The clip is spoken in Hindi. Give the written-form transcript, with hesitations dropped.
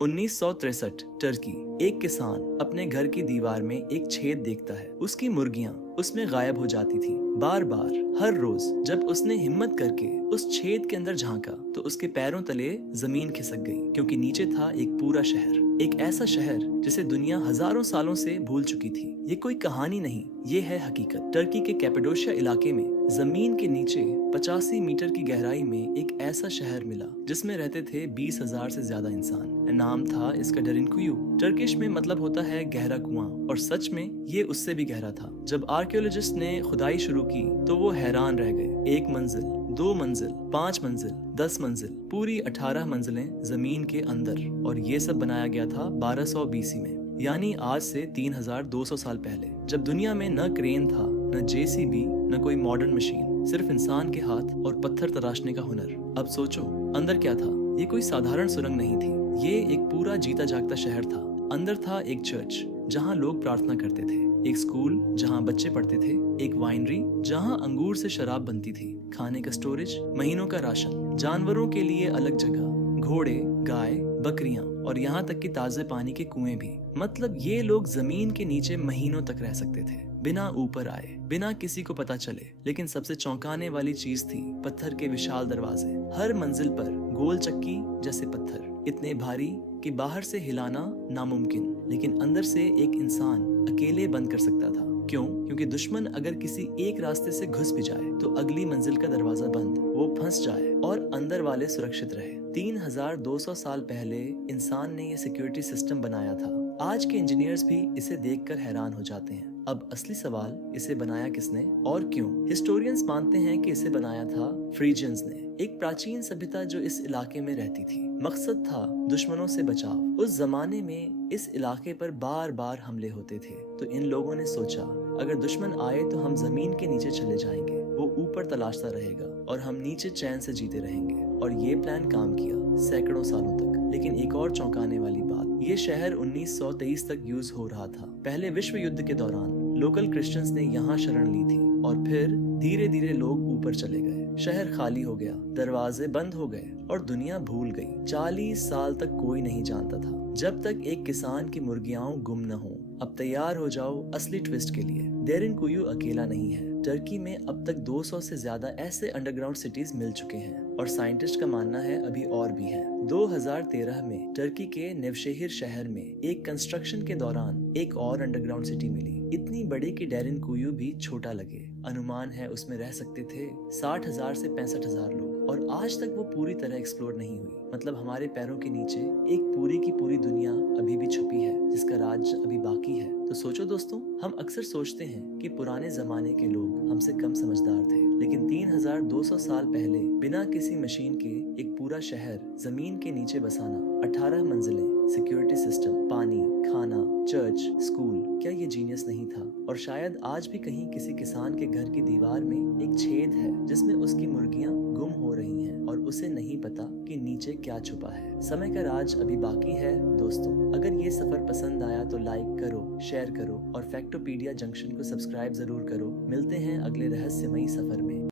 1963 टर्की। एक किसान अपने घर की दीवार में एक छेद देखता है। उसकी मुर्गियां उसमें गायब हो जाती थी। बार बार हर रोज जब उसने हिम्मत करके उस छेद के अंदर झांका तो उसके पैरों तले जमीन खिसक गई, क्योंकि नीचे था एक पूरा शहर। एक ऐसा शहर जिसे दुनिया हजारों सालों से भूल चुकी थी। ये कोई कहानी नहीं, ये है हकीकत। टर्की के कैपेडोशिया इलाके में जमीन के नीचे 85 मीटर की गहराई में एक ऐसा शहर मिला जिसमें रहते थे 20,000 से ज्यादा इंसान। नाम था इसका डेरिनकुयू। टर्किश में मतलब होता है गहरा कुआं, और सच में ये उससे भी गहरा था। जब आर्कियोलॉजिस्ट ने खुदाई शुरू की तो वो हैरान रह गए। 1 मंजिल, 2 मंजिल, 5 मंजिल, 10 मंजिल, पूरी 18 मंजिलें जमीन के अंदर। और ये सब बनाया गया था 1200 BC में, यानी आज से 3200 साल पहले, जब दुनिया में न क्रेन था, न JCB, न कोई मॉडर्न मशीन, सिर्फ इंसान के हाथ और पत्थर तराशने का हुनर। अब सोचो अंदर क्या था। ये कोई साधारण सुरंग नहीं थी, ये एक पूरा जीता जागता शहर था। अंदर था एक चर्च जहाँ लोग प्रार्थना करते थे, एक स्कूल जहाँ बच्चे पढ़ते थे, एक वाइनरी जहाँ अंगूर से शराब बनती थी, खाने का स्टोरेज, महीनों का राशन, जानवरों के लिए अलग जगह, घोड़े, गाय, बकरियां, और यहाँ तक कि ताजे पानी के कुएं भी। मतलब ये लोग जमीन के नीचे महीनों तक रह सकते थे, बिना ऊपर आए, बिना किसी को पता चले। लेकिन सबसे चौंकाने वाली चीज थी पत्थर के विशाल दरवाजे। हर मंजिल पर गोल चक्की जैसे पत्थर, इतने भारी कि बाहर से हिलाना नामुमकिन, लेकिन अंदर से एक इंसान अकेले बंद कर सकता था। क्यों? क्योंकि दुश्मन अगर किसी एक रास्ते से घुस भी जाए तो अगली मंजिल का दरवाजा बंद, वो फंस जाए और अंदर वाले सुरक्षित रहे। 3200 साल पहले इंसान ने ये सिक्योरिटी सिस्टम बनाया था। आज के इंजीनियर्स भी इसे देखकर हैरान हो जाते हैं। अब असली सवाल, इसे बनाया किसने और क्यों? हिस्टोरियंस मानते हैं कि इसे बनाया था फ्रीजियंस ने, एक प्राचीन सभ्यता जो इस इलाके में रहती थी। मकसद था दुश्मनों से बचाव। उस जमाने में इस इलाके पर बार बार हमले होते थे, तो इन लोगों ने सोचा अगर दुश्मन आए तो हम जमीन के नीचे चले जाएंगे, वो ऊपर तलाशता रहेगा और हम नीचे चैन से जीते रहेंगे। और ये प्लान काम किया सैकड़ों सालों तक। लेकिन एक और चौंकाने वाली बात, ये शहर 1923 तक यूज हो रहा था। पहले विश्व युद्ध के दौरान लोकल क्रिश्चियंस ने यहाँ शरण ली थी, और फिर धीरे धीरे लोग ऊपर चले गए। शहर खाली हो गया, दरवाजे बंद हो गए और दुनिया भूल गई। 40 साल तक कोई नहीं जानता था, जब तक एक किसान की मुर्गियां गुम न हो। अब तैयार हो जाओ असली ट्विस्ट के लिए। डेरिनकुयू अकेला नहीं है। टर्की में अब तक 200 से ज्यादा ऐसे अंडरग्राउंड सिटीज मिल चुके हैं, और साइंटिस्ट का मानना है अभी और भी हैं। 2013 में टर्की के नेवशेहिर शहर में एक कंस्ट्रक्शन के दौरान एक और अंडरग्राउंड सिटी मिली, इतनी बड़ी कि डेरिनकुयू भी छोटा लगे। अनुमान है उसमें रह सकते थे 60,000 से 65,000 लोग, और आज तक वो पूरी तरह एक्सप्लोर नहीं हुई। मतलब हमारे पैरों के नीचे एक पूरी की पूरी दुनिया अभी भी छुपी है, जिसका राज अभी बाकी है। तो सोचो दोस्तों, हम अक्सर सोचते हैं कि पुराने जमाने के लोग हमसे कम समझदार थे, लेकिन 3200 साल पहले बिना किसी मशीन के एक पूरा शहर जमीन के नीचे बसाना, 18 मंजिलें, सिक्योरिटी सिस्टम, पानी, खाना, चर्च, स्कूल, क्या ये जीनियस नहीं था? और शायद आज भी कहीं किसी किसान के घर की दीवार में एक छेद है जिसमें उसकी मुर्गियां गुम हो रही हैं, और उसे नहीं पता कि नीचे क्या छुपा है। समय का राज अभी बाकी है दोस्तों। अगर ये सफर पसंद आया तो लाइक करो, शेयर करो, और फैक्टोपीडिया जंक्शन को सब्सक्राइब जरूर करो। मिलते हैं अगले रहस्यमयी सफर में।